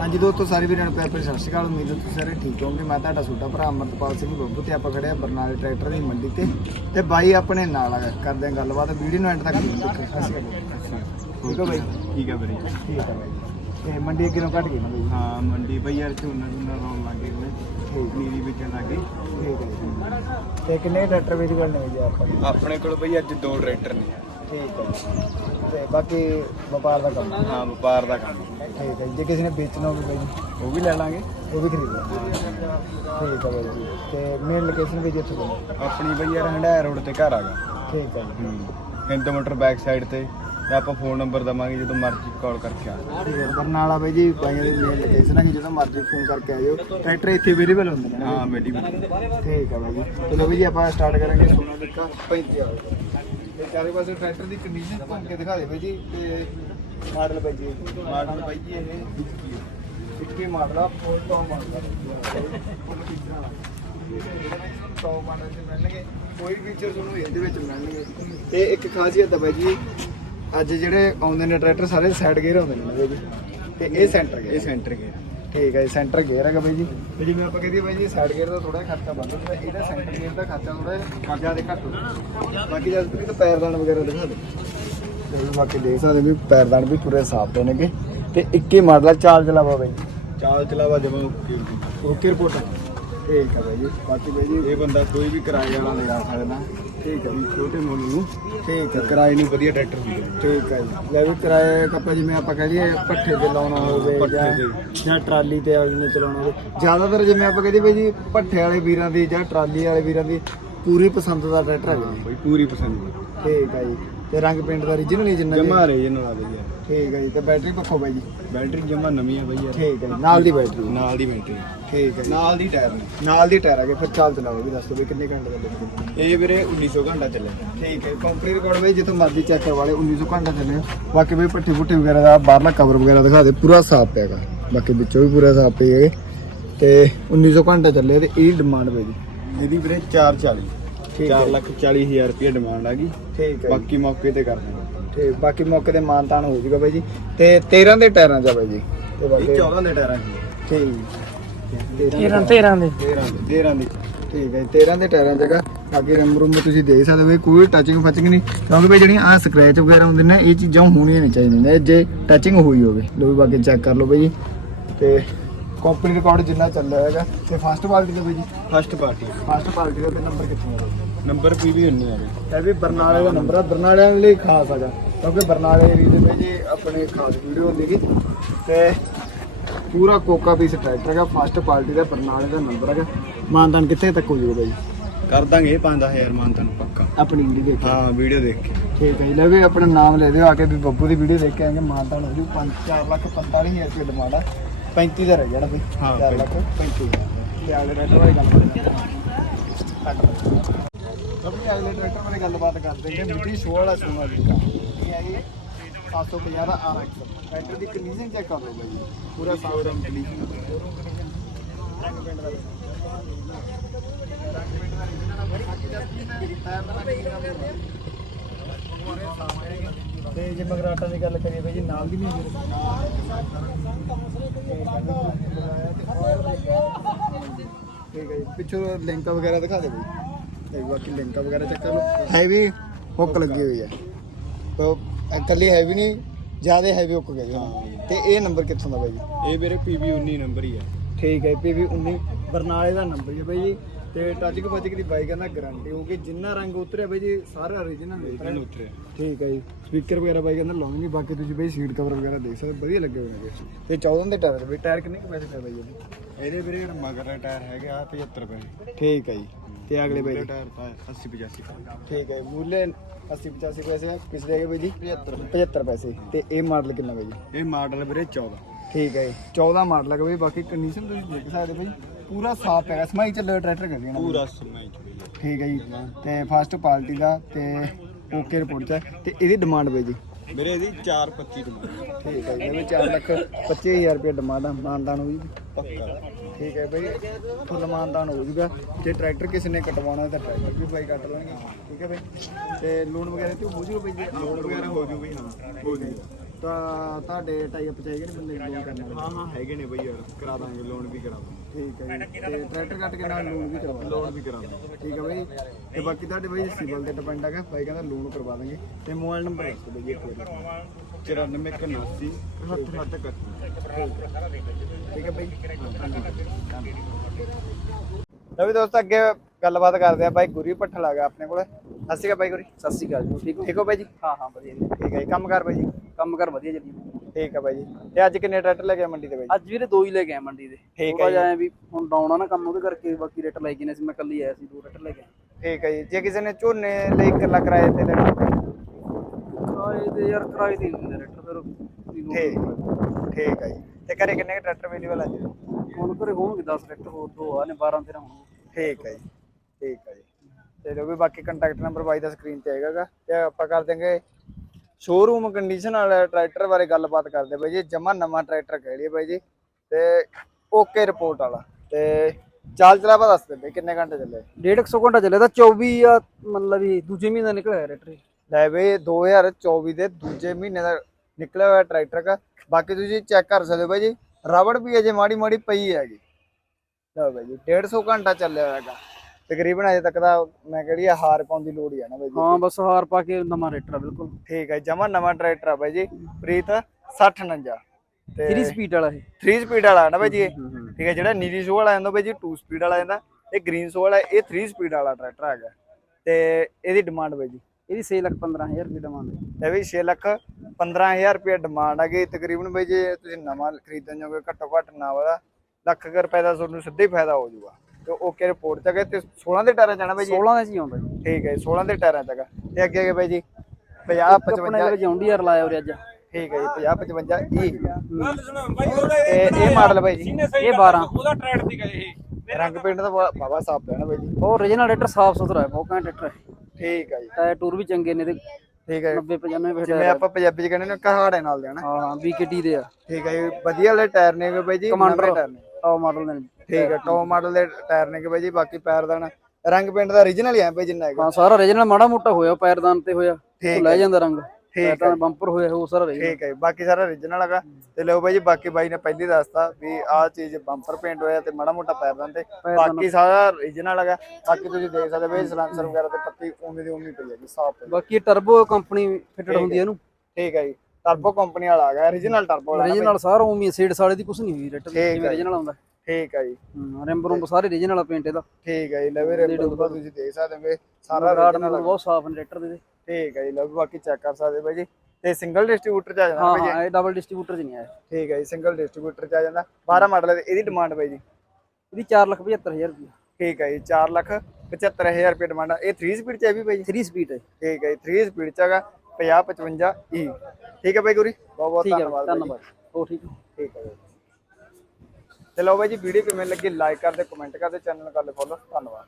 ਹਾਂਜੀ ਦੋਸਤੋ ਸਾਰੇ ਵੀਰਾਂ ਨੂੰ ਪਿਆਰ ਭਰੀ ਸਤਿ ਸ਼੍ਰੀ ਅਕਾਲ। ਉਮੀਦ ਹੈ ਤੁਸੀਂ ਸਾਰੇ ਠੀਕ ਹੋਵੋਗੇ। ਮੈਂ ਤੁਹਾਡਾ ਛੋਟਾ ਭਰਾ ਅਮਰਤਪਾਲ ਸਿੰਘ ਬੱਬੂ ਤੇ ਆਪਾਂ ਖੜੇ ਆ ਬਰਨਾਲੇ ਟਰੈਕਟਰ ਦੀ ਮੰਡੀ ਤੇ। ਤੇ ਬਾਈ ਆਪਣੇ ਨਾਲ ਆ ਕਰਦੇ ਆ ਗੱਲਬਾਤ। ਵੀਡੀਓ ਨੂੰ ਐਂਡ ਤੱਕ ਦੇਖੋ। ਸਤਿ ਸ਼੍ਰੀ ਅਕਾਲ। ਠੀਕ ਹੋ ਬਾਈ? ਠੀਕ ਹੈ ਵੀਰੇ ਠੀਕ ਹੈ ਬਾਈ। ਤੇ ਮੰਡੀ ਅੱਗੇ ਨੂੰ ਘਟ ਗਈ ਨਾ ਬਾਈ? ਹਾਂ ਮੰਡੀ ਬਈ ਯਾਰ ਝੋਨਾ ਝੋਨਾ ਲਾਉਣ ਲੱਗੇ ਉਹਨੇ ਠੀਕ। ਨੀਰੀ ਵਿਕਣ ਲੱਗੇ ਠੀਕ ਹੈ ਜੀ। ਤੇ ਕਿੰਨੇ ਟਰੈਕਟਰ ਵੇਚ ਗਏ ਨੇ ਜੀ ਆਪਾਂ? ਨੂੰ? ਆਪਣੇ ਕੋਲ ਬਈ ਅੱਜ ਦੋ ਟਰੈਕਟਰ ਨੇ। ਠੀਕ ਹੈ ਤੇ ਬਾਕੀ ਵਪਾਰ ਦਾ ਕੰਮ? ਹਾਂ ਵਪਾਰ ਦਾ ਕੰਮ। ਠੀਕ ਹੈ ਜੀ। ਜੇ ਕਿਸੇ ਨੇ ਵੇਚਣਾ ਹੋਵੇ ਬਾਈ ਉਹ ਵੀ ਲੈ ਲਾਂਗੇ। ਉਹ ਵੀ ਖਰੀਦ ਲਓ ਠੀਕ ਹੈ ਬਾਈ ਜੀ। ਤੇ ਮੇਨ ਲੋਕੇਸ਼ਨ ਵੀ ਜਿੱਥੇ ਬਣੀ ਆਪਣੀ ਬਈ ਯਾਰ ਹੰਡਾਇਆ ਰੋਡ ਤੇ ਘਰ ਆਗਾ ਠੀਕ ਹੈ ਜੀ। ਹਿੰਦ ਮੋਟਰ ਬੈਕ ਸਾਈਡ ਤੇ। ਤੇ ਆਪਾਂ ਫੋਨ ਨੰਬਰ ਦਵਾਂਗੇ ਜਦੋਂ ਮਰਜ਼ੀ ਕਾਲ ਕਰਕੇ ਆ ਠੀਕ ਹੈ ਬਰਨਾਲਾ ਬਾਈ ਜੀ ਬਾਈਆਂ ਦੀ ਮੇਨ ਲੋਕੇਸ਼ਨ ਹੈ ਕਿ ਜਦੋਂ ਮਰਜ਼ੀ ਫੋਨ ਕਰਕੇ ਆ ਜਾਓ ਟਰੈਕਟਰ ਇੱਥੇ ਅਵੇਲੇਬਲ ਹੁੰਦੇ ਨੇ। ਹਾਂ ਵੀ ਠੀਕ ਹੈ ਬਾਈ ਜੀ। ਚਲੋ ਵੀ ਜੀ ਆਪਾਂ ਸਟਾਰਟ ਕਰਾਂਗੇ ਸੋਨਾ ਲਿਖਾ 35 ਵਾਲਾ ਤੇ ਚਾਰੇ ਪਾਸੇ ਟਰੈਕਟਰ ਦੀ ਕੰਡੀਸ਼ਨ ਘੁੰਮ ਕੇ ਦਿਖਾ ਦੇ ਬਾਈ ਜੀ, ਤੇ ਮਾਡਲ ਬਾਈ ਜੀ ਮਾਡਲ ਬਾਈ ਜੀ ਇਹ 21 ਮਾਡਲ ਆ full top model full feature ਵਾਲਾ ਟੌਪ ਮਾਡਲ ਚ ਮਿਲਣਗੇ, ਕੋਈ ਫੀਚਰ ਤੁਹਾਨੂੰ ਇਹਦੇ ਵਿੱਚ ਮਿਲਣਗੇ। ਤੇ ਇੱਕ ਖਾਸੀਅਤ ਹੈ ਬਾਈ ਜੀ, ਅੱਜ ਜਿਹੜੇ ਆਉਂਦੇ ਨੇ ਟਰੈਕਟਰ, ਸਾਰੇ ਸਾਈਡ ਗੇਅਰ ਆਉਂਦੇ ਨੇ ਬਾਈ ਜੀ। ਤੇ ਇਹ ਸੈਂਟਰ ਗੇਅਰ ਇਹ ਸੈਂਟਰ ਗਿਆ ਠੀਕ ਹੈ ਜੀ ਸੈਂਟਰ ਗੇਅਰ ਹੈਗਾ ਬਾਈ ਜੀ। ਤੇ ਜਿਵੇਂ ਆਪਾਂ ਕਹਦੇ ਬਾਈ ਜੀ ਸਾਈਡ ਗੇਅਰ ਦਾ ਥੋੜਾ ਖਰਚਾ ਵੱਧ ਹੁੰਦਾ ਇਹਦਾ ਸੈਂਟਰ ਗੇਅਰ ਦਾ ਖਰਚਾ ਥੋੜਾ ਜ਼ਿਆਦਾ ਘੱਟ ਹੁੰਦਾ। ਬਾਕੀ ਜਦ ਤੁਸੀਂ ਤਾਂ ਪੈਰਦਾਨ ਵਗੈਰਾ ਦਿਖਾ ਦੇ ਤੇ ਬਾਕੀ ਦੇਖ ਸਕਦੇ ਵੀ ਪੈਰਦਾਨ ਵੀ ਪੂਰੇ ਸਾਫ਼ ਨੇਗੇ। ਤੇ 21 ਮਾਡਲ ਆ ਚਾਲ ਚਲਾਵਾ ਬਾਈ ਚਾਲ ਚਲਾਵਾ ਜਮਾ ਓਕੇ ਰਿਪੋਰਟ। ਠੀਕ ਹੈ ਬਾਈ ਜੀ ਬਾਕੀ ਬਾਈ ਜੀ ਇਹ ਬੰਦਾ ਕੋਈ ਵੀ ਕਿਰਾਏ ਵਾਲਾ ਲਗਾ ਸਕਦਾ। ਠੀਕ ਹੈ ਜੀ ਛੋਟੇ ਮੁੱਲ ਨੂੰ। ਠੀਕ ਹੈ ਕਿਰਾਏ ਨੂੰ ਵਧੀਆ ਟਰੈਕਟਰ ਵੀ ਠੀਕ ਹੈ ਜੀ। ਲੈ ਵੀ ਕਿਰਾਏ ਕੱਪਾ ਜਿਵੇਂ ਆਪਾਂ ਕਹਿ ਦਈਏ ਪੱਠੇ ਤੇ ਲਾਉਣਾ ਹੋਵੇ ਜਾਂ ਟਰਾਲੀ ਤੇ ਵਾਲੇ ਨੇ ਚਲਾਉਣਾ ਹੋਵੇ। ਜ਼ਿਆਦਾਤਰ ਜਿਵੇਂ ਆਪਾਂ ਕਹਦੇ ਬਈ ਜੀ ਪੱਠੇ ਵਾਲੇ ਵੀਰਾਂ ਦੀ ਜਾਂ ਟਰਾਲੀ ਵਾਲੇ ਵੀਰਾਂ ਦੀ ਪੂਰੀ ਪਸੰਦ ਦਾ ਟਰੈਕਟਰ ਜੀ। ਬਈ ਪੂਰੀ ਪਸੰਦ ਠੀਕ ਹੈ ਜੀ। ਤੇ ਰੰਗ ਪੇਂਟ ਦਾ origignal ਹੀ ਜਿੰਨਾ ਜਮਾ ਰੇ ਜਨ ਲਾ ਯਾਰ। ਠੀਕ ਹੈ ਜੀ ਤੇ ਬੈਟਰੀ ਪੱਖੋਂ ਬਾਈ ਜੀ। ਬੈਟਰੀ ਜਮਾ ਨਵੀਂ ਹੈ ਬਈ ਯਾਰ। ਠੀਕ ਹੈ ਜੀ ਨਾਲ ਦੀ ਬੈਟਰੀ। ਨਾਲ ਦੀ ਬੈਟਰੀ। ਠੀਕ ਹੈ ਜੀ। ਨਾਲ ਦੀ ਟਾਇਰ ਨੇ। ਨਾਲ ਦੀ ਟਾਇਰ ਹੈਗੇ ਫਿਰ ਚਾਲ ਚਲਾਓ ਵੀ ਦੱਸ ਦਿਓ ਵੀ ਕਿੰਨੇ ਘੰਟੇ ਦਾ ਲੱਗੂਗਾ ਇਹ ਵੀਰੇ 1900 ਘੰਟਾ ਚੱਲਿਆ। ਠੀਕ ਹੈ ਕੰਪਨੀ ਰਿਕਾਰਡ ਬਈ ਜਿੱਥੋਂ ਮਰਜ਼ੀ ਚੈੱਕ ਕਰਵਾ ਲਿਓ 1900 ਘੰਟਾ ਚੱਲੇ ਬਾਕੀ ਬਈ ਪੱਠੀ ਪੁੱਠੀ ਵਗੈਰਾ ਦਾ ਬਾਹਰਲਾ ਕਵਰ ਵਗੈਰਾ ਦਿਖਾ ਦੇ ਪੂਰਾ ਸਾਫ਼ ਪਿਆਗਾ ਬਾਕੀ ਵਿੱਚੋਂ ਵੀ ਪੂਰਾ ਸਾਫ਼ ਪਈ ਹੈਗੇ। ਤੇ 1900 ਘੰਟਾ ਚੱਲੇ ਤੇ ਇਹ ਡਿਮਾਂਡ ਪਈ ਜੀ। ਇਹਦੀ ਵੀਰੇ 440 ਠੀਕ ਹੈ। 4 ਲੱਖ 40 ਹਜ਼ਾਰ ਰੁਪਏ ਡਿਮਾਂਡ ਆ ਗਈ। ਠੀਕ ਹੈ ਬਾਕੀ ਮੌਕੇ ਤੇ ਕਰ ਦਾਂਗੇ ਠੀਕ ਬਾਕੀ ਮੌਕੇ ਤੇ ਮਾਨਤਾਨ ਹੋ ਜਾਊਗਾ ਬਾਈ ਜੀ। ਤੇ 13 ਦੇ ਟਾਇਰਾਂ 'ਚ ਆ ਬਾਈ ਜੀ। ਤੇ ਬਾਕੀ ਇਹ 14 ਦੇ ਟਾਇਰਾਂ ਦੀ ਠੀਕ। 13 13 ਦੇ। 13 ਦੇ 13 ਦੀ। ਠੀਕ ਹੈ 13 ਦੇ ਟਾਇਰਾਂ 'ਚ ਹੈਗਾ। ਬਾਕੀ ਰੰਗ ਰੂਮ ਤੁਸੀਂ ਦੇਖ ਸਕਦੇ ਹੋ ਬਈ ਕੋਈ ਟੱਚਿੰਗ ਫਚਿੰਗ ਨਹੀਂ। ਕਿਉਂਕਿ ਬਈ ਜਿਹੜੀਆਂ ਆ ਸਕ੍ਰੈਚ ਵਗੈਰਾ ਹੁੰਦੇ ਨੇ ਇਹ ਚੀਜ਼ਾਂ ਹੋਣੀਆਂ ਨਹੀਂ ਚਾਹੀਦੀਆਂ ਨੇ। ਜੇ ਟੱਚਿੰਗ ਹੋਈ ਹੋਵੇ ਲੋ ਵੀ ਬਾਕੀ ਚੈੱਕ ਕਰ ਲਓ ਬਈ ਜੀ। ਤੇ ਕੰਪਨੀ ਰਿਕਾਰਡ ਜਿੰਨਾ ਚੱਲਿਆ ਹੈਗਾ। ਤੇ ਫਸਟ ਪਾਰਟੀ ਦਾ ਬਈ ਜੀ? ਫਸਟ ਪਾਰਟੀ ਫਸਟ ਪਾਰਟੀ ਦਾ ਨੰਬਰ ਕਿੱਥੋਂ ਆ ਬਈ ਨੰਬਰ ਪੀਵੀ 19 ਆ ਬਈ ਇਹ ਵੀ ਬਰਨਾਲੇ ਦਾ ਨੰਬਰ ਆ। ਬਰਨਾਲੇ ਵਾਲੇ ਲਈ ਖਾਸ ਹੈਗਾ ਕਿਉਂਕਿ ਬਰਨਾਲੇ ਏਰੀਆ ਦੇ ਵਿੱਚ ਜੀ ਆਪਣੇ ਖਾਸ ਵੀਡੀਓ ਹੁੰਦੀ ਗੀ ਤੇ ਪੂਰਾ ਕੋਕਾ ਪੀਸ ਟਰੈਕਟਰ ਹੈਗਾ ਫਸਟ ਪਾਰਟੀ ਦਾ ਬਰਨਾਲੇ ਦਾ ਨੰਬਰ ਹੈਗਾ। ਮਾਨਦਾਨ ਕਿੱਥੇ ਤੱਕ ਹੋ ਜਾਊਗਾ ਬਾਈ ਕਰ ਦਾਂਗੇ 5000 ਮਾਨ ਤੁਹਾਨੂੰ ਪੱਕਾ। ਆਪਣੀ ਇੰਡੀ ਦੇਖ। ਕੇ ਹਾਂ ਵੀਡੀਓ ਦੇਖ ਕੇ। ਠੀਕ ਹੈ ਜੀ। ਲੈ ਵੀ ਆਪਣਾ ਨਾਮ ਲੈ ਦਿਓ ਆ ਕੇ ਵੀ ਬੱਬੂ ਦੀ ਵੀਡੀਓ ਦੇਖ ਕੇ ਆਏਗੇ। ਮਾਨਦਾਨ ਹੋ ਜੂ। 5 4 ਲੱਖ 45000 ਰੁਪਏ ਡਿਮਾਂਡ ਆ। 35 ਦਾ ਰਹਿ ਜਾਣਾ ਬਈ ਹਾਂ, 4 ਲੱਖ 35 ਤੇ ਅਗਲੇ ਟਰੈਕਟਰ ਬਾਰੇ ਗੱਲ ਕਰਦੇ ਹਾਂ ਸਭੀ ਅਗਲੇ ਟਰੈਕਟਰ ਬਾਰੇ ਗੱਲਬਾਤ ਕਰਦੇ ਹਾਂ। ਮਿੱਟੀ ਸ਼ੋਅ ਵਾਲਾ ਸੋਨਾ ਜੀ ਦਾ। ਇਹ ਹੈਗੀ 750 ਦਾ RX ਟਰੈਕਟਰ ਦੀ ਕੰਡੀਸ਼ਨ ਚੈੱਕ ਕਰ ਲਓ ਬਾਈ। ਪੂਰਾ ਸਾਫ਼ ਰੰਗ ਕੰਡੀਸ਼ਨ ਰੰਗ ਪਿੰਡ ਦਾ ਰੰਗ ਪਿੰਡ ਦਾ ਟਾਇਰ ਦਾ ਰੰਗ ਤੇ ਜੇ ਮਗਰਾਟਾਂ ਦੀ ਗੱਲ ਕਰੀਏ ਬਈ ਜੀ ਨਾਲ ਦੀ ਨਹੀਂ ਠੀਕ ਹੈ ਜੀ। ਪਿੱਛੋਂ ਲਿੰਕਾਂ ਵਗੈਰਾ ਦਿਖਾ ਦੇ ਬਈ। ਤੇ ਬਾਕੀ ਲਿੰਕਾਂ ਵਗੈਰਾ ਚੱਕ ਲਓ। ਹੈਵੀ ਹੁੱਕ ਲੱਗੀ ਹੋਈ ਹੈ। ਤੋ ਇਕੱਲੀ ਹੈਵੀ ਨਹੀਂ ਜ਼ਿਆਦਾ ਹੈਵੀ ਹੁੱਕ ਗਈ ਹੋਈ। ਤੇ ਇਹ ਨੰਬਰ ਕਿੱਥੋਂ ਦਾ ਬਾਈ? ਜੀ ਇਹ ਵੀਰੇ ਪੀਵੀ 19 ਨੰਬਰ ਹੀ ਆ। ਠੀਕ ਹੈ ਪੀਵੀ 19 ਬਰਨਾਲੇ ਦਾ ਨੰਬਰ ਹੈ ਬਾਈ ਜੀ। ਤੇ ਟੱਚ ਕਪੱਚ ਦੀ ਬਾਈਕ ਦਾ ਗਾਰੰਟੀ ਹੋਊਗੀ ਜਿੰਨਾ ਰੰਗ ਉਤਰਿਆ ਬਾਈ ਜੀ ਸਾਰਾ origignal ਉਤਰਿਆ। ਉਤਰਿਆ। ਠੀਕ ਹੈ ਜੀ। ਸਪੀਕਰ ਵਗੈਰਾ ਬਾਈ ਕਹਿੰਦਾ ਲਾਉਣਗੇ ਬਾਕੀ ਤੁਸੀਂ ਬਈ ਸੀਟ ਕਵਰ ਵਗੈਰਾ ਦੇਖ ਸਕਦੇ ਹੋ, ਵਧੀਆ ਲੱਗੇ ਹੋਏ ਨੇ। ਤੇ 14 ਦੇ ਟਾਇਰ ਬਈ ਟਾਇਰ ਕਿੰਨੇ ਕੁ ਪੈਸੇ ਪਏ ਬਾਈ ਇਹਦੇ? ਇਹਦੇ ਵੀਰੇ ਮਗਰ ਦਾ ਟਾਇਰ ਹੈਗਾ 75 ਰੁਪਏ ਠੀਕ ਹੈ ਜੀ। ਤੇ ਅਗਲੇ ਬਾਈ ਪਿਛਲੇ ਟਾਇਰ ਤਾਂ 80 85 ਠੀਕ ਹੈ ਮੂਲੇ 80 85 ਪੈਸੇ ਆ ਪਿਛਲੇ ਹੈਗੇ ਬਾਈ ਜੀ? 75 75 ਪੈਸੇ। ਤੇ ਇਹ ਮਾਡਲ ਕਿੰਨਾ ਬਾਈ ਜੀ? ਇਹ ਮਾਡਲ ਵੀਰੇ 14 ਠੀਕ ਹੈ ਜੀ 14 ਮਾਡਲ ਹੈਗਾ ਬਾਈ ਬਾਕੀ ਕੰਡੀਸ਼ਨ ਤੁਸੀਂ ਦੇਖ ਸਕਦੇ ਬਾਈ ਪੂਰਾ ਸਾਫ਼ ਹੈਗਾ ਸਮਾਈ ਚੱਲੇ ਟਰੈਕਟਰ ਕਰਦੇ ਨਾ ਪੂਰਾ ਸਮਾਂ ਚ ਠੀਕ ਹੈ ਜੀ ਤੇ ਫਸਟ ਪਾਰਟੀ ਦਾ ਤੇ ਓਕੇ ਰਿਪੋਰਟ ਹੈ ਤੇ ਇਹਦੀ ਡਿਮਾਂਡ ਬਾਈ ਜੀ? ਵੀਰੇ ਇਹਦੀ 425 ਡਿਮਾਂਡ। ਠੀਕ ਹੈ ਜੀ ਇਹਦੇ 4 ਲੱਖ 25000 ਰੁਪਏ ਡਿਮਾਂਡ ਆ ਮਾਨਦਾਨ ਹੋਈ ਪੱਕਾ। ਠੀਕ ਹੈ ਬਈ ਫੁੱਲ ਮਾਨਦਾਨ ਹੋ ਜਾਊਗਾ ਜੇ ਟਰੈਕਟਰ ਕਿਸੇ ਨੇ ਕਟਵਾਉਣਾ ਤਾਂ ਟਰੈਕਟਰ ਵੀ ਬਾਈ ਕੱਟ ਲੈਣਗੇ। ਠੀਕ ਹੈ ਬਈ ਤੇ ਲੋਨ ਵਗੈਰਾ ਤੇ ਹੋ ਜਾਊਗਾ ਬਈ ਜੇ? ਲੋਡ ਵਗੈਰਾ ਹੋ ਜੂ ਬਈ ਹਾਂ ਹੋ ਜੂ। ਤਾਂ ਤੁਹਾਡੇ ਟਾਈ ਅਪ ਚਾਹੀਦੇ ਨੇ ਬੰਦੇ ਲੋਨ ਕਰਨ ਵਾਲੇ? ਹਾਂ ਹਾਂ ਹੈਗੇ ਨੇ ਬਈ ਯਾਰ। ਕਰਾ ਦਾਂਗੇ ਲੋਨ ਵੀ ਕਰਾ ਦਾਂਗੇ। ਠੀਕ ਹੈ ਜੀ। ਤੇ ਟਰੈਕਟਰ ਕੱਟ ਕੇ ਨਾਲ ਲੋਨ ਵੀ ਕਰਵਾ ਲੋਨ ਵੀ ਕਰਾ ਦਾਂਗੇ। ਠੀਕ ਹੈ ਬਾਈ। ਤੇ ਬਾਕੀ ਤੁਹਾਡੇ ਬਾਈ ਸਿਵਲ ਤੇ ਡਿਪੈਂਡ ਹੈਗਾ। ਬਾਈ ਕਹਿੰਦਾ ਲੋਨ ਕਰਵਾ ਦਾਂਗੇ। ਤੇ ਮੋਬਾਈਲ ਨੰਬਰ ਦੱਸ ਦਿਓ ਬਾਈ ਇੱਕ ਵਾਰੀ। 94 ਹੱਥ ਹੱਥ ਕਰ ਠੀਕ ਹੈ ਬਾਈ। ਲਓ ਵੀ ਦੋਸਤ ਅੱਗੇ ਗੱਲਬਾਤ ਕਰਦੇ ਆ ਬਾਈ ਗੁਰੀ ਭੱਠਲ ਆ ਗਿਆ ਆਪਣੇ ਕੋਲ। ਸਤਿ ਸ਼੍ਰੀ ਅਕਾਲ ਬਾਈ ਗੁਰੀ। ਸਤਿ ਸ਼੍ਰੀ ਅਕਾਲ ਜੀ ਠੀਕ ਹੋ? ਠੀਕ ਹੋ ਬਾਈ ਜੀ? ਹਾਂ ਹਾਂ ਵਧੀਆ ਜੀ। ਠੀਕ ਹੈ ਜੀ। ਕੰਮ ਕਰ ਬਾਈ ਜੀ? ਕੰਮ ਕਰ ਵਧੀਆ ਚੱਲੀ ਠੀਕ ਹੈ ਬਾਈ ਜੀ। ਤੇ ਅੱਜ ਕਿੰਨੇ ਟਰੈਕਟਰ ਲੈ ਕੇ ਆਏ ਮੰਡੀ ਤੇ ਬਾਈ ਅੱਜ ਵੀਰੇ ਦੋ ਹੀ ਲੈ ਕੇ ਆਏ ਮੰਡੀ ਦੇ। ਠੀਕ ਹੈ ਥੋੜਾ। ਜਿਹਾ ਐਂ ਵੀ ਹੁਣ ਡਾਉਣ ਆ ਨਾ ਕੰਮ ਉਹਦੇ ਕਰਕੇ ਬਾਕੀ ਰੇਟ ਲੈ ਕੇ ਨੇ ਸੀ। ਮੈਂ ਕੱਲੀ ਆਇਆ ਸੀ ਦੋ ਰੇਟ ਲੈ ਕੇ ਠੀਕ ਹੈ ਜੀ। ਜੇ ਕਿਸੇ ਨੇ ਝੋਨੇ ਲਈ ਕਿੱਲਾ ਕਿਰਾਏ ਤੇ ਲੈਣਾ ਹੋਵੇ। ਕਿਰਾਏ ਤੇ ਯਾਰ ਕਿਰਾਏ ਤੇ ਹੁੰਦੇ ਰੇਟ ਫਿਰ ਠੀਕ। ਠੀਕ ਹੈ ਜੀ। ਤੇ ਘਰੇ ਕਿੰਨੇ ਕੁ ਟਰੈਕਟਰ ਅਵੇਲੇਬਲ ਆ ਜੀ? ਹੁਣ ਘਰੇ ਹੋਣਗੇ 10 ਰੇਟ ਹੋਰ ਦੋ ਆ ਨੇ 12 13 ਹੋਣਗੇ ਠੀਕ ਹੈ ਜੀ। ਠੀਕ ਹੈ ਜੀ। ਤੇ ਜੋ ਵੀ ਬਾਕੀ ਕੰਟੈਕਟ ਨੰਬਰ ਬਾਈ ਦਾ ਸਕਰੀਨ ਤੇ ਹੈਗਾਗਾ ਤੇ ਆਪਾਂ ਕਰ ਦਿਆਂਗੇ ਸ਼ੋਰੂਮ ਕੰਡੀਸ਼ਨ ਵਾਲੇ ਟਰੈਕਟਰ ਬਾਰੇ ਗੱਲਬਾਤ ਕਰਦੇ ਬਾਈ ਜੀ ਜਮਾ ਨਵਾਂ ਟਰੈਕਟਰ ਕਹਿ ਲਈਏ ਬਾਈ ਜੀ ਤੇ ਓਕੇ ਰਿਪੋਰਟ ਵਾਲਾ ਤੇ ਚਾਲ ਚਲਾਵਾ ਦੱਸ ਦੇ ਬਈ ਕਿੰਨੇ ਘੰਟੇ ਚੱਲੇ? 150 ਘੰਟਾ ਚੱਲਿਆ ਤਾਂ 24 ਆ ਮਤਲਬ ਵੀ ਦੂਜੇ ਮਹੀਨੇ ਨਿਕਲਿਆ ਇਹ। ਲੈ ਬਈ 2024 ਦੇ ਦੂਜੇ ਮਹੀਨੇ ਦਾ ਨਿਕਲਿਆ ਹੋਇਆ ਟਰੈਕਟਰ ਦਾ ਬਾਕੀ ਤੁਸੀਂ ਚੈੱਕ ਕਰ ਸਕਦੇ ਹੋ ਬਾਈ ਜੀ ਰਬੜ ਵੀ ਅਜੇ ਮਾੜੀ ਮਾੜੀ ਪਈ ਹੈਗੀ। ਲਓ ਬਾਈ ਜੀ 150 ਘੰਟਾ ਚੱਲਿਆ ਹੋਇਆ ਹੈਗਾ। ਤਕਰੀਬਨ ਅਜੇ ਤੱਕ ਦਾ ਮੈਂ ਕਿਹੜੀ ਆ ਹਾਰ ਪਾਉਣ ਦੀ ਲੋੜ ਹੀ ਆ ਨਾ ਬਾਈ ਜੀ। ਹਾਂ ਬਸ ਹਾਰ ਪਾ ਕੇ ਨਵਾਂ ਰੇਟ ਆ ਬਿਲਕੁਲ। ਠੀਕ ਹੈ ਜਮਾ ਨਵਾਂ ਟਰੈਕਟਰ ਆ ਬਾਈ ਜੀ। ਪ੍ਰੀਤ 6049 ਤੇ 3 ਸਪੀਡ ਵਾਲਾ ਇਹ। 3 ਸਪੀਡ ਵਾਲਾ ਨਾ ਬਾਈ ਜੀ ਇਹ। ਠੀਕ ਹੈ ਜਿਹੜਾ ਨੀਲੀ ਸ਼ੋ ਵਾਲਾ ਜਾਂਦਾ ਬਾਈ ਜੀ 2 ਸਪੀਡ ਵਾਲਾ ਜਾਂਦਾ। ਇਹ ਗ੍ਰੀਨ ਸ਼ੋ ਵਾਲਾ ਇਹ 3 ਸਪੀਡ ਵਾਲਾ ਟਰੈਕਟਰ ਹੈਗਾ। ਤੇ ਇਹਦੀ ਡਿਮਾਂਡ ਬਾਈ ਜੀ। ਇਹਦੀ 6 ਲੱਖ 15000 ਰੁਪਏ ਡਿਮਾਂਡ ਹੈ। ਇਹ ਵੀ 6 ਲੱਖ 15000 ਰੁਪਏ ਡਿਮਾਂਡ ਹੈਗੀ ਤਕਰੀਬਨ ਬਈ ਜੇ ਤੁਸੀਂ ਨਵਾਂ ਖਰੀਦਣ ਜਾਓਗੇ ਘੱਟੋ ਘੱਟ ਨਾ ਵਾਲਾ ਲੱਖ ਕੁ ਰੁਪਏ ਦਾ ਤੁਹਾਨੂੰ ਸਿੱਧਾ ਹੀ ਫਾਇਦਾ ਹੋ ਜਾਊਗਾ। ਤੇ ਓਕੇ ਰਿਪੋਰਟ ਗਏ ਤੇ 16 ਦੇ ਟਾਇਰਾਂ ਜਾਣਾ ਬਾਈ ਜੀ? 16 ਦਾ ਚ ਹੀ ਆਉਂਦਾ ਜੀ। ਠੀਕ ਹੈ ਜੀ, 16 ਦੇ ਟਾਇਰਾਂ ਤੱਕ ਤੇ ਅੱਗੇ ਅੱਗੇ ਬਾਈ ਜੀ? 50 ਆਪਣੇ 55 ਵਿੱਚ ਜੌਂਡੀ ਯਾਰ ਲਾਇਆ ਉਰੇ ਅੱਜ। ਠੀਕ ਹੈ ਜੀ 50 55 ਈ ਤੇ ਇਹ ਮਾਡਲ ਬਾਈ ਜੀ? ਇਹ 12 ਉਹਦਾ ਟ੍ਰੈਡ ਸੀਗਾ ਇਹ। ਰੰਗ ਪੇਂਟ ਦਾ ਬਾਬਾ ਸਾਫ਼ ਨਾ ਬਾਈ ਜੀ। ਉਹ origignal ਰੇਟਰ ਸਾਫ਼ ਸੁਥਰਾ ਹੈ ਬਹੁਤ ਘੈਂਟ ਰੇਟਰ ਹੈ। ਠੀਕ ਹੈ ਜੀ। ਟਾਇਰ ਟੂਰ ਵੀ ਚੰਗੇ ਨੇ ਤੇ ਠੀਕ ਹੈ 90 95 ਵੇ ਜਿਵੇਂ ਆਪਾਂ ਪੰਜਾਬੀ ਚ ਕਹਿੰਦੇ ਨੇ ਕਹਾੜੇ ਨਾਲ ਦੇਣਾ ਹਾਂ ਹਾਂ BKT ਦੇ ਆ। ਠੀਕ ਹੈ ਜੀ ਵਧੀਆ ਵਾਲੇ ਟਾਇਰ ਨੇ ਬਾਈ ਜੀ। ਨਵੇਂ ਟਾਇਰ ਨੇ। ਟੌਪ ਮਾਡਲ ਨੇ। ਠੀਕ ਹੈ ਟੌਪ ਮਾਡਲ ਦੇ ਟਾਇਰ ਨੇ ਕਿ ਬਾਈ ਜੀ ਬਾਕੀ ਪੈਰਦਾਨ ਰੰਗ ਪੇਂਟ ਦਾ origignal ਹੀ ਆ ਬਾਈ ਜਿੰਨਾ ਹੈਗਾ। ਹਾਂ ਸਾਰਾ origignal ਮਾੜਾ ਮੋਟਾ ਹੋਇਆ ਪੈਰਦਾਨ ਤੇ ਹੋਇਆ ਉਹ ਲੈ ਜਾਂਦਾ ਰੰਗ। ਠੀਕ ਹੈ। ਬੰਪਰ ਹੋਇਆ ਉਹ ਸਾਰਾ origignal ਠੀਕ ਹੈ ਬਾਕੀ ਸਾਰਾ origignal ਹੈਗਾ। ਤੇ ਲਓ ਬਾਈ ਜੀ ਬਾਕੀ ਬਾਈ ਨੇ ਪਹਿਲੀ ਦੱਸਤਾ ਵੀ ਆਹ ਚੀਜ਼ ਬੰਪਰ ਪੇਂਟ ਹੋਇਆ ਤੇ ਮਾੜਾ ਮੋਟਾ ਪੈਰਦਾਨ ਤੇ। ਬਾਕੀ ਸਾਰਾ origignal ਹੈਗਾ। ਬਾਕੀ ਤੁਸੀਂ ਦੇਖ ਸਕਦੇ ਵੀ ਸਲਾਂਸਰ ਵਗੈਰਾ ਤੇ ਪੱਤੀ ਉਵੇਂ ਦੀ ਉਵੇਂ ਪਈ ਹੈਗੀ ਸਾਫ਼ ਪਈ। ਬਾਕੀ ਟਰਬੋ ਕੰਪਨੀ ਫਿਟਡ ਹੁੰਦੀ ਹੈ ਇਹਨੂੰ। ਠੀਕ ਹੈ ਜੀ ਟਰਬੋ ਕੰਪਨੀ ਵਾਲਾ ਗਿਆ origignal ਟਰਬੋ ਵਾਲਾ ਬਾਈ। origignal ਸਾਰਾ ਉਮੀ ਸੀਡ ਸਾਲੇ ਦੀ ਕੁਝ ਨਹੀਂ ਹੋਈ ਰੇਟਰ ਹੈ ਜਿਵੇਂ origignal ਆਉਂਦਾ। ਠੀਕ ਹੈ ਜੀ। ਰਿੰਬ ਰੁੰਬ ਸਾਰੇ origignal ਪੇਂਟ ਇਹਦਾ। ਠੀਕ ਹੈ ਜੀ ਲਵੇ ਰੇ ਤੁਸੀਂ ਦੇਖ ਸਕਦੇ ਹੋ ਸਾਰਾ ਨੂੰ ਬਹੁਤ ਸਾਫ਼ ਨੇ ਰੇਟਰ ਦੇ ਠੀਕ ਹੈ ਜੀ ਲਓ ਬਾਕੀ ਚੈੱਕ ਕਰ ਸਕਦੇ ਬਾਈ ਜੀ। ਤੇ ਸਿੰਗਲ ਡਿਸਟ੍ਰੀਬਿਊਟਰ ਚ ਆ ਜਾਂਦਾ ਬਾਈ ਜੀ। ਹਾਂ ਇਹ ਡਬਲ ਡਿਸਟ੍ਰੀਬਿਊਟਰ ਚ ਨਹੀਂ ਆਇਆ। ਠੀਕ ਹੈ ਜੀ ਸਿੰਗਲ ਡਿਸਟ੍ਰੀਬਿਊਟਰ ਚ ਆ ਜਾਂਦਾ 12 ਮਾਡਲ ਇਹਦੀ ਡਿਮਾਂਡ ਬਾਈ ਜੀ। ਇਹਦੀ 475000 ਰੁਪਏ ਠੀਕ ਹੈ ਜੀ 4 ਲੱਖ 75000 ਰੁਪਏ ਡਿਮਾਂਡ ਆ। ਇਹ 3 ਸਪੀਡ ਚ ਹੈ ਵੀ ਬਾਈ ਜੀ? 3 ਸਪੀਡ ਹੈ ਠੀਕ ਹੈ ਜੀ 3 ਸਪੀਡ ਚ ਹੈਗਾ 50 55 ਈ ਠੀਕ ਹੈ ਬਾਈ ਗੁਰੀ? ਬਹੁਤ ਬਹੁਤ ਧੰਨਵਾਦ। ਧੰਨਵਾਦ। ਉਹ ਠੀਕ ਠੀਕ ਹੈ ਤੇ ਲਓ ਬਾਈ ਜੀ ਵੀਡੀਓ ਕਿਵੇਂ ਲੱਗੀ ਲਾਈਕ ਕਰਦੇ ਕਮੈਂਟ ਕਰਦੇ ਚੈਨਲ ਨੂੰ ਕਰ ਲਓ ਫੋਲੋ ਧੰਨਵਾਦ।